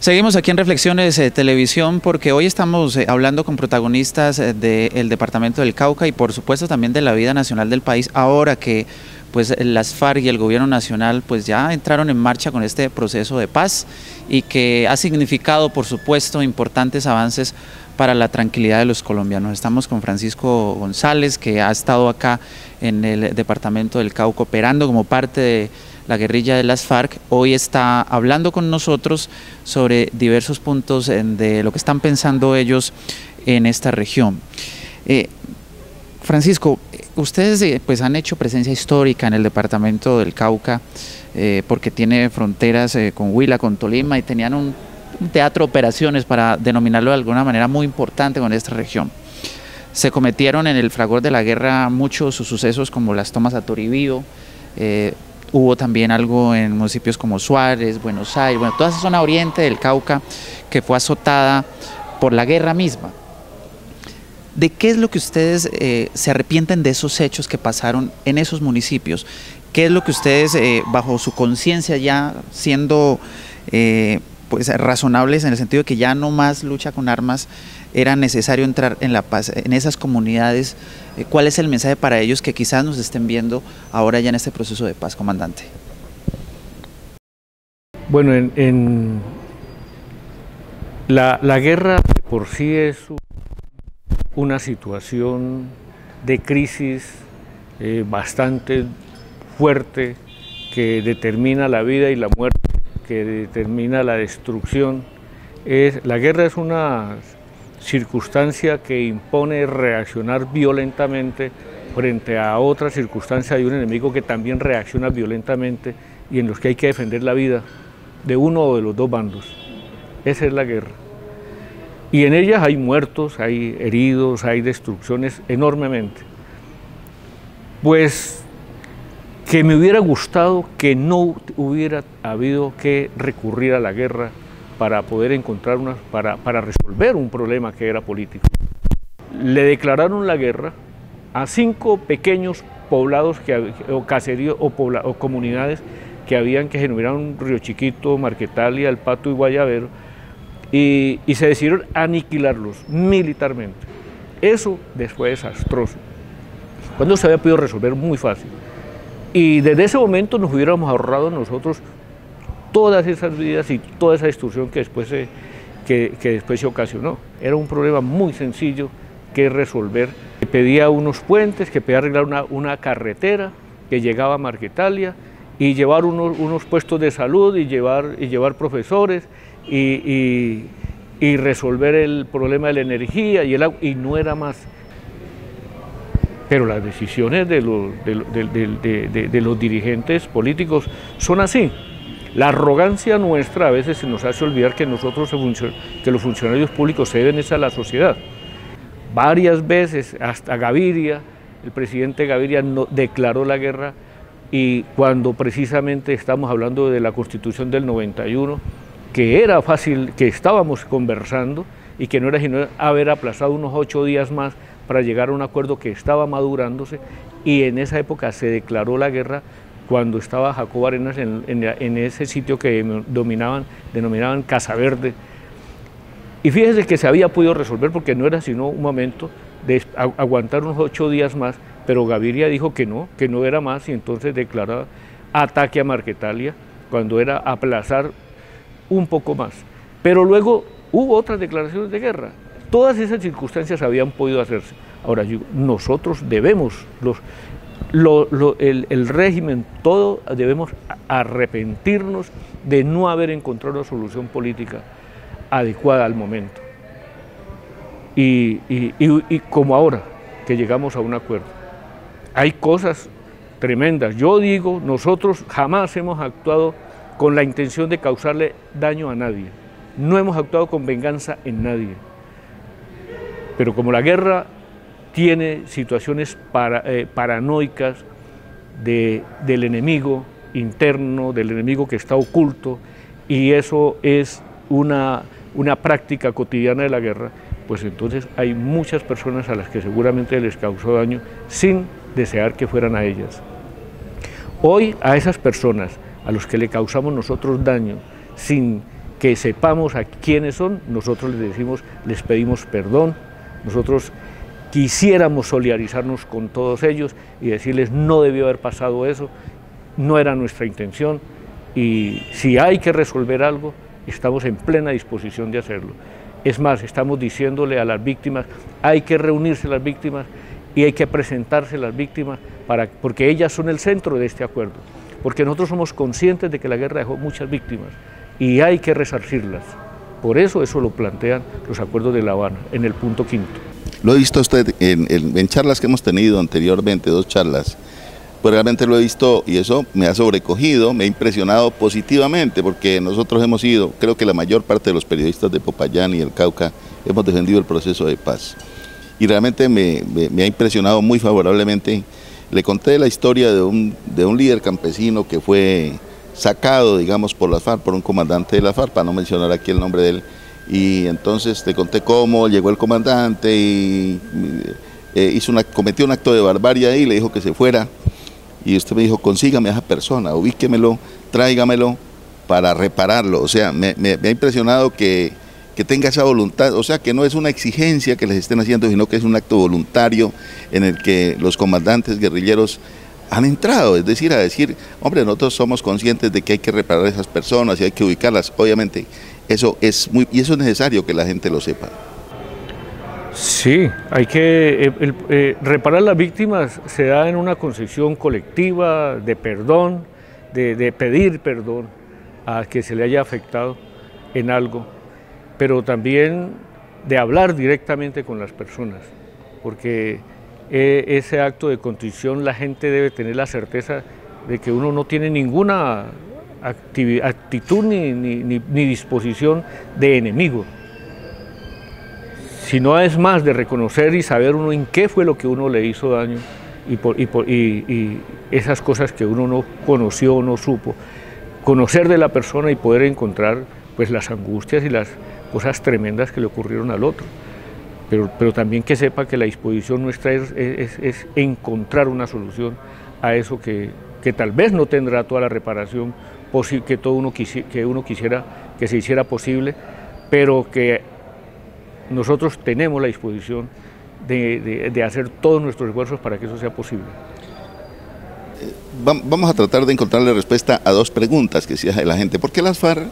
Seguimos aquí en Reflexiones Televisión porque hoy estamos hablando con protagonistas del departamento del Cauca y por supuesto también de la vida nacional del país, ahora que pues las FARC y el gobierno nacional pues ya entraron en marcha con este proceso de paz y que ha significado por supuesto importantes avances para la tranquilidad de los colombianos. Estamos con Francisco González, que ha estado acá en el departamento del Cauca operando como parte de la guerrilla de las FARC. Hoy está hablando con nosotros sobre diversos puntos de lo que están pensando ellos en esta región. Francisco, ustedes pues han hecho presencia histórica en el departamento del Cauca porque tiene fronteras con Huila, con Tolima, y tenían un teatro de operaciones, para denominarlo de alguna manera, muy importante con esta región. Se cometieron en el fragor de la guerra muchos sucesos como las tomas a Toribío, hubo también algo en municipios como Suárez, Buenos Aires, bueno, toda esa zona oriente del Cauca que fue azotada por la guerra misma. ¿De qué es lo que ustedes se arrepienten de esos hechos que pasaron en esos municipios? ¿Qué es lo que ustedes, bajo su conciencia, ya siendo pues razonables en el sentido de que ya no más lucha con armas, era necesario entrar en la paz en esas comunidades? ¿Cuál es el mensaje para ellos que quizás nos estén viendo ahora ya en este proceso de paz, comandante? Bueno, la guerra de por sí es una situación de crisis bastante fuerte que determina la vida y la muerte, que determina la destrucción. La guerra es una circunstancia que impone reaccionar violentamente frente a otra circunstancia de un enemigo que también reacciona violentamente y en los que hay que defender la vida de uno o de los dos bandos. Esa es la guerra. Y en ellas hay muertos, hay heridos, hay destrucciones enormemente. Pues que me hubiera gustado que no hubiera habido que recurrir a la guerra para poder encontrar para resolver un problema que era político. Le declararon la guerra a 5 pequeños poblados o caseríos o comunidades que generaron Río Chiquito, Marquetalia, El Pato y Guayabero, y se decidieron aniquilarlos militarmente. Eso fue desastroso. Cuando se había podido resolver muy fácil. Y desde ese momento nos hubiéramos ahorrado nosotros todas esas vidas y toda esa destrucción que después se ocasionó. Era un problema muy sencillo que resolver. Pedía unos puentes, que pedía arreglar una carretera que llegaba a Marquetalia y llevar unos puestos de salud y llevar profesores y resolver el problema de la energía y el agua, y no era más. Pero las decisiones de los dirigentes políticos son así. La arrogancia nuestra a veces se nos hace olvidar que los funcionarios públicos se deben a la sociedad. Varias veces, hasta Gaviria, el presidente Gaviria declaró la guerra, y cuando precisamente estamos hablando de la Constitución del 91, que era fácil, que estábamos conversando y que no era sino haber aplazado unos 8 días más para llegar a un acuerdo que estaba madurándose, y en esa época se declaró la guerra cuando estaba Jacobo Arenas en ese sitio que denominaban Casa Verde. Y fíjese que se había podido resolver porque no era sino un momento de aguantar unos 8 días más, pero Gaviria dijo que no era más, y entonces declaraba ataque a Marquetalia, cuando era aplazar un poco más. Pero luego hubo otras declaraciones de guerra. Todas esas circunstancias habían podido hacerse. Ahora, nosotros debemos, el régimen, todo debemos arrepentirnos de no haber encontrado una solución política adecuada al momento. Y como ahora, que llegamos a un acuerdo. Hay cosas tremendas. Yo digo, nosotros jamás hemos actuado con la intención de causarle daño a nadie. No hemos actuado con venganza en nadie. Pero como la guerra tiene situaciones paranoicas del enemigo interno, del enemigo que está oculto, y eso es una práctica cotidiana de la guerra, pues entonces hay muchas personas a las que seguramente les causó daño sin desear que fueran a ellas. Hoy a esas personas a los que le causamos nosotros daño sin que sepamos a quiénes son, nosotros les decimos, les pedimos perdón, nosotros quisiéramos solidarizarnos con todos ellos y decirles no debió haber pasado eso, no era nuestra intención y si hay que resolver algo, estamos en plena disposición de hacerlo. Es más, estamos diciéndole a las víctimas, hay que reunirse las víctimas y hay que presentarse las víctimas porque ellas son el centro de este acuerdo, porque nosotros somos conscientes de que la guerra dejó muchas víctimas y hay que resarcirlas. Por eso lo plantean los acuerdos de La Habana, en el punto 5. Lo he visto usted en charlas que hemos tenido anteriormente, 2 charlas, pues realmente lo he visto y eso me ha sobrecogido, me ha impresionado positivamente, porque nosotros hemos ido, creo que la mayor parte de los periodistas de Popayán y el Cauca hemos defendido el proceso de paz. Y realmente me ha impresionado muy favorablemente. Le conté la historia de un líder campesino que fue sacado, digamos, por las FARC, por un comandante de la FARC, para no mencionar aquí el nombre de él, y entonces le conté cómo llegó el comandante y cometió un acto de barbarie ahí, le dijo que se fuera, y usted me dijo, consígame a esa persona, ubíquemelo, tráigamelo para repararlo. O sea, me ha impresionado que tenga esa voluntad, o sea, que no es una exigencia que les estén haciendo, sino que es un acto voluntario en el que los comandantes guerrilleros han entrado, es decir, a decir, hombre, nosotros somos conscientes de que hay que reparar a esas personas y hay que ubicarlas, obviamente, eso es necesario que la gente lo sepa. Sí, hay que reparar las víctimas se da en una concepción colectiva de perdón, de pedir perdón a que se le haya afectado en algo, pero también de hablar directamente con las personas, porque ese acto de contrición la gente debe tener la certeza de que uno no tiene ninguna actitud ni disposición de enemigo, sino es más de reconocer y saber uno en qué fue lo que uno le hizo daño y esas cosas que uno no conoció o no supo, conocer de la persona y poder encontrar pues las angustias y las cosas tremendas que le ocurrieron al otro. Pero también que sepa que la disposición nuestra es encontrar una solución a eso que tal vez no tendrá toda la reparación que uno quisiera que se hiciera posible, pero que nosotros tenemos la disposición de hacer todos nuestros esfuerzos para que eso sea posible. Vamos a tratar de encontrarle respuesta a 2 preguntas que se hace la gente. ¿Por qué las FARC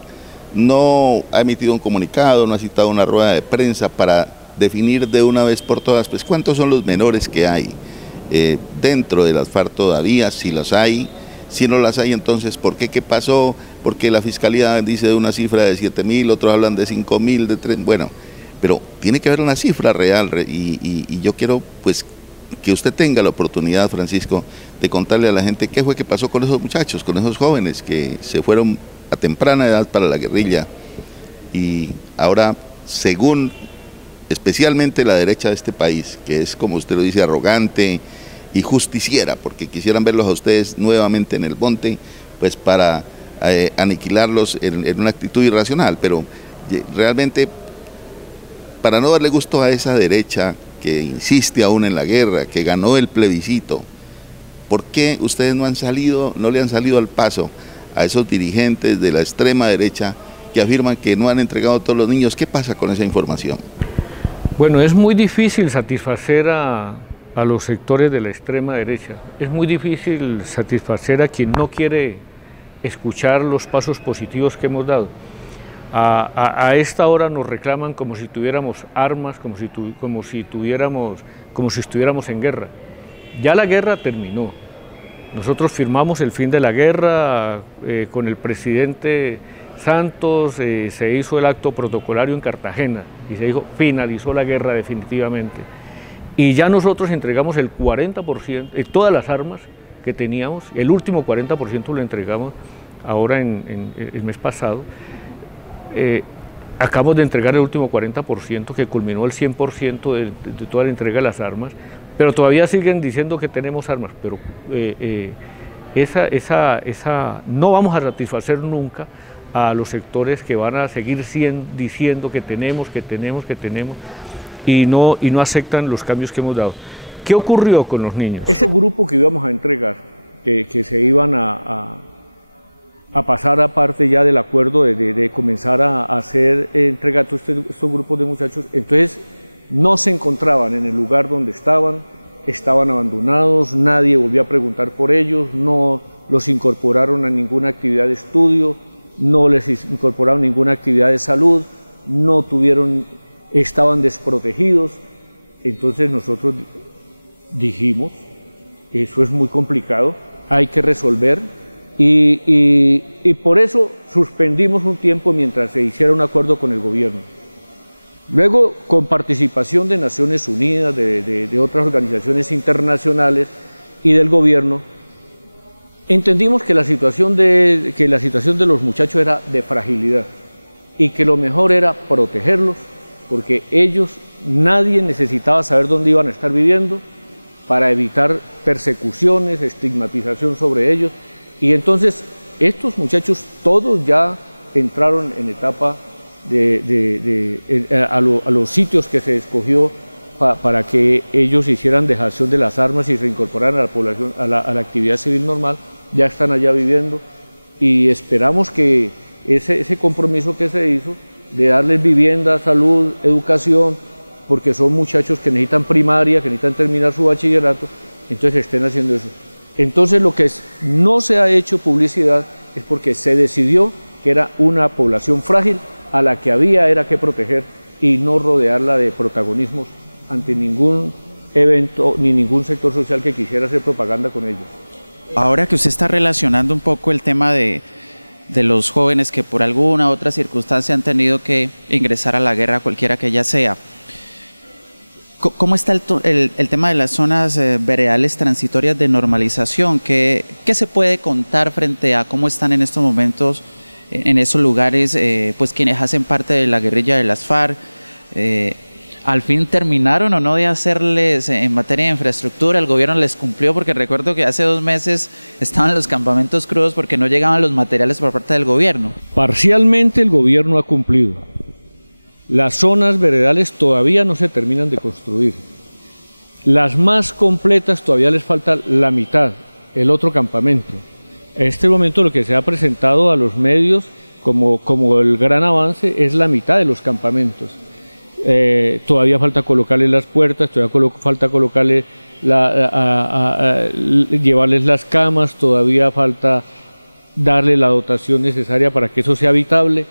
no ha emitido un comunicado, no ha citado una rueda de prensa para definir de una vez por todas, pues cuántos son los menores que hay dentro de las FARC todavía, si las hay, si no las hay, entonces ¿por qué? ¿Qué pasó? Porque la Fiscalía dice de una cifra de 7.000, otros hablan de 5.000, de 3, bueno, pero tiene que haber una cifra real y yo quiero pues que usted tenga la oportunidad, Francisco, de contarle a la gente qué fue que pasó con esos muchachos, con esos jóvenes que se fueron a temprana edad para la guerrilla y ahora, según especialmente la derecha de este país, que es, como usted lo dice, arrogante y justiciera, porque quisieran verlos a ustedes nuevamente en el monte, pues para aniquilarlos en una actitud irracional, pero realmente para no darle gusto a esa derecha que insiste aún en la guerra, que ganó el plebiscito, ¿por qué ustedes no le han salido al paso a esos dirigentes de la extrema derecha que afirman que no han entregado a todos los niños? ¿Qué pasa con esa información? Bueno, es muy difícil satisfacer a los sectores de la extrema derecha, es muy difícil satisfacer a quien no quiere escuchar los pasos positivos que hemos dado. A esta hora nos reclaman como si tuviéramos armas, como si estuviéramos en guerra. Ya la guerra terminó. Nosotros firmamos el fin de la guerra con el presidente Santos, se hizo el acto protocolario en Cartagena y se dijo, finalizó la guerra definitivamente. Y ya nosotros entregamos el 40%, todas las armas que teníamos, el último 40% lo entregamos ahora en el mes pasado. Acabamos de entregar el último 40% que culminó el 100% de toda la entrega de las armas, pero todavía siguen diciendo que tenemos armas, pero no vamos a satisfacer nunca a los sectores que van a seguir diciendo que tenemos y no aceptan los cambios que hemos dado. ¿Qué ocurrió con los niños? Ese grupo que íbamos a entregar, que se iban a pasar a parte ya del acuerdo de comenzar a hacer entrega a todos estos grupos de muchachos. Entonces no se encontraban en el lugar donde estaban abandonados, nadie volvió a preguntar por ellos, no los incorporaron a ninguna actividad de estudio, no les incorporaron ninguna actividad de salud, estaban desprotegidos. Entonces nosotros dijimos, eso es muy complicado, hay que resolver, y por eso suspendimos un tiempo mientras se hiciera un acuerdo con el gobierno. Luego, con participación de Naciones Unidas, de otras organizaciones internacionales y del gobierno, entendimos que la situación de los muchachos era de fragilidad y que lo mejor era protegerlos, porque nadie necesitaba saber dónde iban a estar viviendo para evitar persecuciones, estigmatización sobre ellos. Y entonces estos muchachos todos ya entraron en etapa a los sitios que se escogió para que ellos hicieran dejación de las armas y se incorporaran a la población, a la actividad civil normal. Ya están allá viviendo y esperamos que ese compromiso que se hizo de darles vivienda, salud, educación, porque son muchachos que necesitan primaria, que necesitan terminar su bachillerato, entonces estén haciendo eso. Entonces lo que no se ha hecho publicidad es porque se decidió que era una población frágil a la que era que proteger y no rodearla de protagonismos ante ningún evento ni ningún sector social que quisiera hacer propaganda con ellos. Ahora que usted está relacionando un poco el tema de los jóvenes que por alguna u otra circunstancia han tenido que ingresar a la guerra, cualquiera que ella sea, ¿cómo está el tema de las zonas veredales transitorias de normalización? ¿Qué se puede contar frente a cómo están en estos momentos en esos lugares pues quienes hacen parte de la guerrilla de las FARC? ¿Al fin terminaron o no de hacerles en materia de infraestructura? ¿El gobierno les cumplió? Porque recuerdo que hace 2 meses estaban los campamentos crudos porque no llegaban los materiales por parte del gobierno. Parcialmente el gobierno ha cumplido. Las zonas veredales todavía no se terminan de construir. Las más completas todavía les falta la mitad, el otro campamento. En este momento lo que se ha presentado a los medios como el gran avance es la mitad de los campamentos. Todavía falta colocarles las puertas, todavía falta colocarles llevarles las camas, todavía falta darle la dotación necesaria para que eso sea habitable,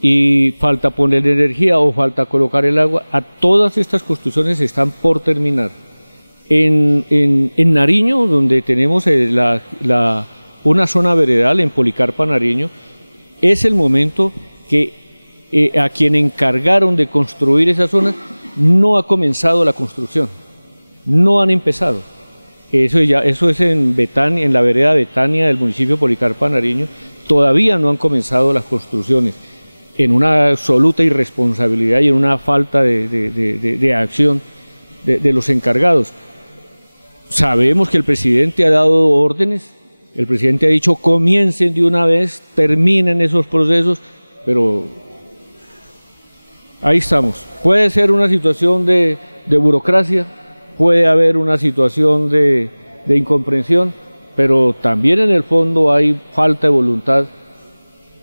y falta poner energía o falta colocar el agua. A todas estas construcciones están por terminar. En Nariño, donde tenemos una zona veredal, en Policarpa, Nariño, es el momento que a quien encargaron de construir esa zona no ha comenzado la construcción, no han empezado. Eso es en Betania, en la vereda Betania del municipio de Policarpa, Nariño, todavía no han comenzado las construcciones, en una absoluta irresponsabilidad y en una falta de acción de los encargados. Sabemos que el presidente ha dado órdenes, el presidente ha dicho comiencen de una vez, terminen esos procesos, pero ahí estamos. Puede ser una situación de burocracia, puede haber una situación de incomprensión, pero también en el fondo hay falta de voluntad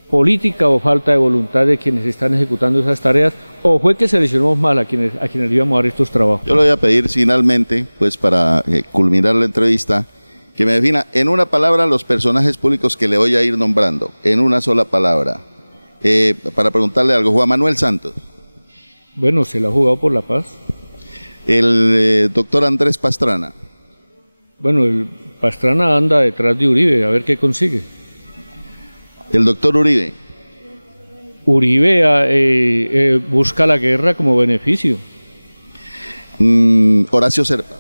política o falta de voluntad de quienes están ejecutando esas tareas, o fue que seleccionamos mal a quienes íbamos a dar estos trabajos. Yo le voy a pedir finalmente, pues para culminar la entrevista, que me defina en una palabra los personajes públicos que le voy a ir nombrando, en una sola palabra. Para preguntarle algo, Juan Manuel Santos. Bueno, se la ha jugado por la paz. El doctor Andrés Pastrana. Bueno, el Pastrana anda detrás de Uribe, a ver qué consigue. El doctor Uribe. Uribe busca la guerra como beneficio. Horacio Serpa.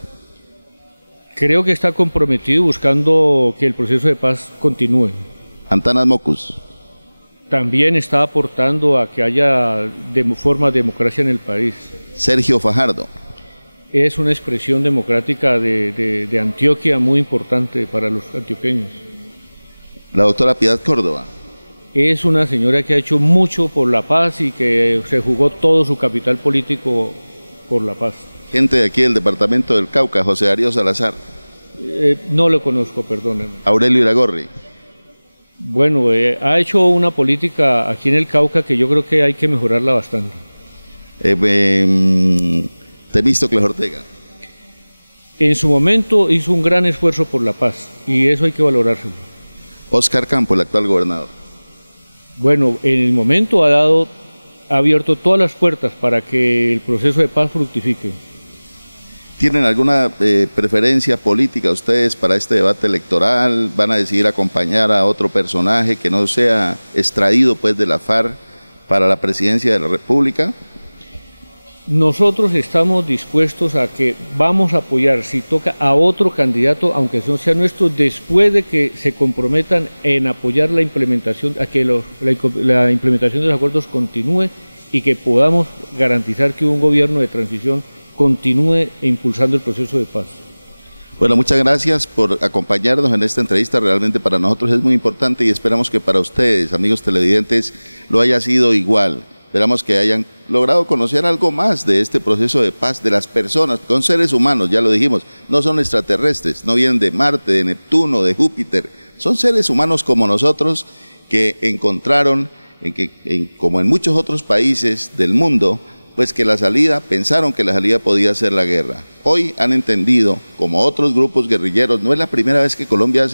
Creo que está comprometido buscando que el proceso de paz continúe. Antanas Mocus. También está aportando a que haya formas de democracia en el país. Sergio Fajardo. Es una expresión democrática de Antioquia muy importante para los antioqueños. La doctora Piedad Córdoba. Es una señora que ha hecho mucho por la paz y que se jugó todo su capital político por la paz. Gente de aquí del departamento del Cauca, José Darío Salazar. No lo conozco, perdónenme. Aurelio Iragorri. Bueno, ha hecho una política aquí en el Cauca que yo creo que hay que mejorarla bastante. Temístocles Ortega. En su momento hizo un gran esfuerzo por la paz y eso hay que valorárselo. Óscar Campo, el actual gobernador. Bueno, en el momento ha abierto todas las puertas para que el proceso de paz fructifique. ¿Tienen alguna preferencia política ustedes para este debate electoral? ¿Van a decidir acompañar a otro personaje que no sea extraído pues de la FARC para la presidencia de la República? Nosotros estamos dispuestos a que vamos a apoyar, si toca, a otro candidato, aunque no sea nuestro, después de que se comprometan en apoyar la implementación, a que la implementación de los acuerdos continúe y que podamos garantizar que un gobierno de transición continúe impulsando el proceso de paz. Bueno, muchas gracias por acompañarnos en esta entrevista, realmente para nosotros es muy importante y esperamos que para ustedes, amigos televidentes, lo haya sido igual. Esperamos que hayan logrado conocer algo más de este proceso de paz de las personas, con seres humanos, ya lo dijimos, no son extraterrestres, no vienen de Marte, de Neptuno, de Júpiter, son seres humanos como nosotros que encontraron, como en muchos otros países del mundo, pues que pensaron que la salida podía ser la guerra. Hoy han entendido, como otros grupos guerrilleros, no es la primera vez que Colombia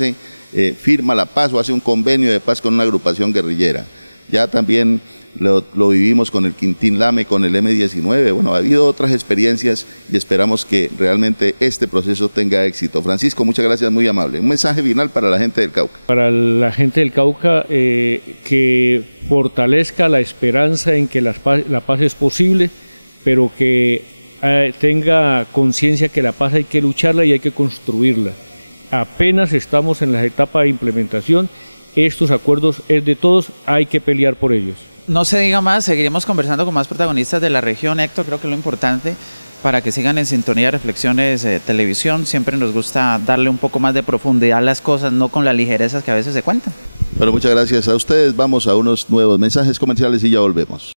firma la paz o hace un convenio de paz con una agrupación guerrillera. Ya también lo vivimos con el Quintín Lame, con el M-19. Bueno, ha habido otras experiencias y esperamos que realmente este proceso tenga éxito. Francisco, muchas gracias, muy amable. Un mensaje final para la gente del Cauca. Para la gente del Cauca, que fortalezca la esperanza en que la paz es posible, pero que tenga conciencia que la paz hay que lucharla y hay que construirla. Apenas estamos en la etapa de implementación, estos acuerdos es de todos, hay que pelear por ellos. No se diga más, seguiremos conversando con más protagonistas de la región, Héctor. Creo que lo importante para que sigan en sintonía de Reflexiones Televisión, siempre nos gusta darle un poco más de profundidad a las cosas, no con las ligerezas que a veces se cuentan. Bueno, muchas gracias a ustedes. Vamos a unos nuevos mensajes comerciales y ya volvemos.